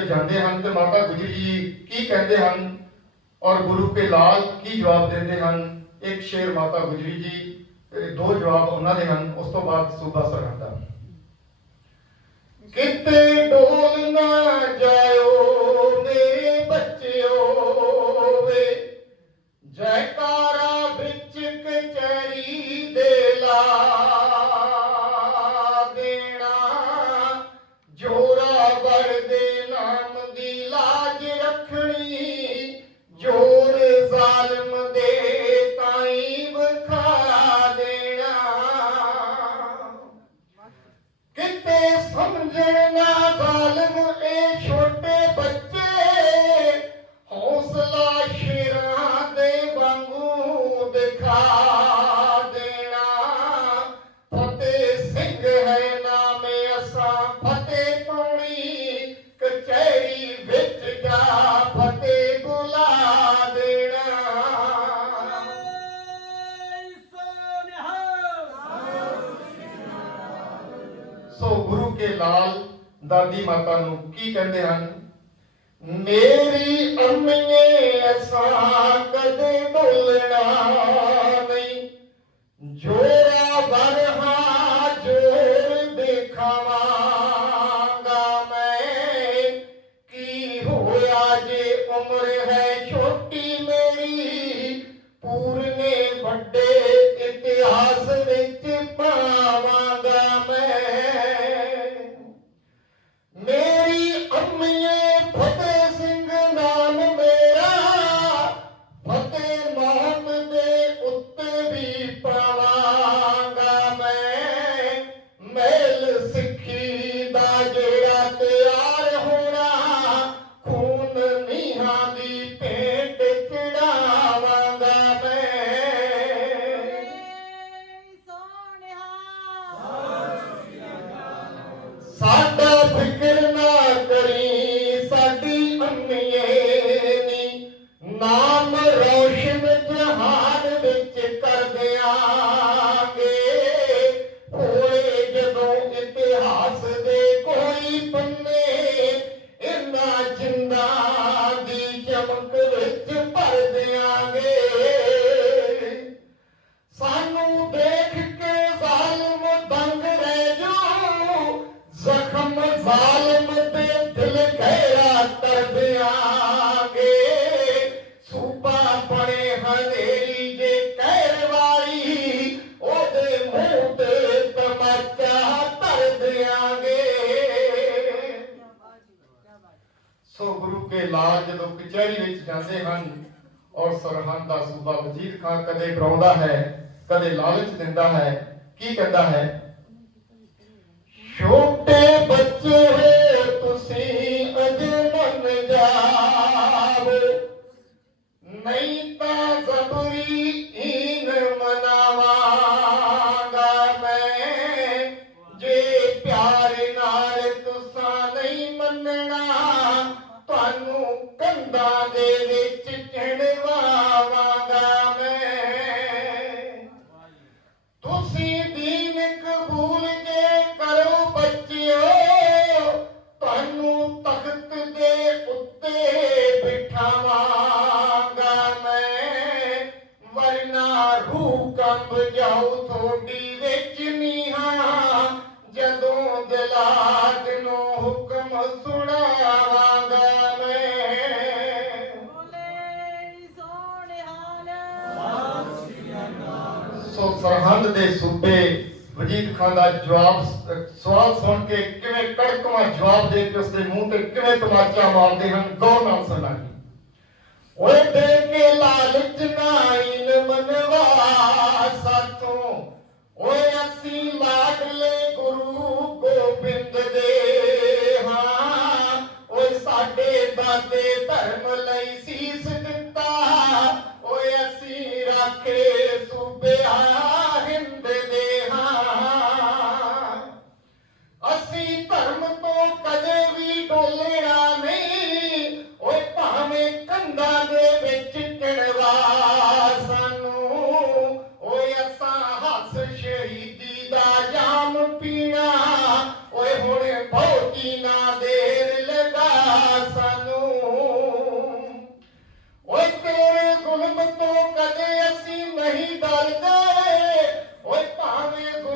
ਜਾਂਦੇ ਹਨ ਤੇ ਮਾਤਾ ਗੁਜਰੀ ਜੀ ਕੀ ਕਹਿੰਦੇ ਹਨ ਔਰ ਗੁਰੂ ਕੇ ਲਾਲ ਕੀ ਜਵਾਬ ਦਿੰਦੇ ਹਨ? ਇੱਕ ਸ਼ੇਰ ਮਾਤਾ ਗੁਜਰੀ ਜੀ ਦੋ ਜਵਾਬ ਉਹਨਾਂ ਦੇ ਹਨ, ਉਸ ਤੋਂ ਬਾਅਦ ਸੂਬਾ ਸਰਹੰਦਾ ਕਿਤੇ ਡੋਲ ਨਾ ਜਾਇਓ ਮੇਰੇ ਬੱਚਿਓ ਵੇ ਜੈਕਾਰਾ ਕਿਤੇ ਸਮਝਣ ਨਾ ਜ਼ਾਲਮ ਇਹ ਛੋਟੇ ਬੱਚੇ ਸੋ ਗੁਰੂ ਕੇ ਲਾਲ ਦਾਦੀ ਮਾਤਾ ਨੂੰ ਕੀ ਕਹਿੰਦੇ ਹਨ? ਮੇਰੀ ਅੰਮੀਏ ਅਸਾਂ ਕਦੇ ਭੁੱਲਣਾ ਨਹੀਂ। ਜੋ ਸੋ ਲਾਲ ਜਦੋਂ ਕਚਹਿਰੀ ਵਿੱਚ ਜਾਂਦੇ ਹਨ, ਔਰ ਸਰਹੰਦ ਦਾ ਸੂਬਾ ਵਜ਼ੀਰ ਖਾਨ ਕਦੇ ਡਰਾਉਂਦਾ ਹੈ, ਕਦੇ ਲਾਲਚ ਦਿੰਦਾ ਹੈ, ਕੀ ਕਹਿੰਦਾ ਹੈ? ਛੋਟੇ ਬੱਚੇ ਵਿੱਚ ਚੜਵਾਵਾਂਗਾ ਮੈਂ। ਤੁਸੀਂ ਦੀਨ ਕਬੂਲ ਕੇ ਕਰੋ ਬੱਚਿਓ, ਤੁਹਾਨੂੰ ਤਖਤ ਦੇ ਉੱਤੇ ਬਿਠਾਵਾਂਗਾ ਮੈਂ। ਵਰਨਾ ਰੂਹ ਕੰਬ ਜਾਉ ਥੋੜੀ ਸਰਹੰਦ ਦੇ ਸੂਬੇ ਵਜੀਦ ਖਾਨ ਦਾ ਜਵਾਬ ਸਵਾਲ ਸੁਣ ਕੇ ਕਿਵੇਂ ਕੜਕਵਾਂ ਜਵਾਬ ਦੇ ਕੇ ਉਸਦੇ ਮੂੰਹ ਤੇ ਕਿਵੇਂ ਤਮਾਚਾ ਮਾਰਦੇ ਹਨ, ਗੌਰ ਨਾਲ ਸੁਣਨਾ ਓਏ ਦੇ ਕੇ ਲਾਲਚ ਨਾਈਨ ਮਨਵਾ ਸਾਥੋਂ, ਓਏ ਅਸੀਂ ਲਾਡਲੇ ਗੁਰੂ ਗੋਬਿੰਦ ਦੇ ਹਾਂ, ਓਏ ਸਾਡੇ ਦਾਦੇ ਧਰਮ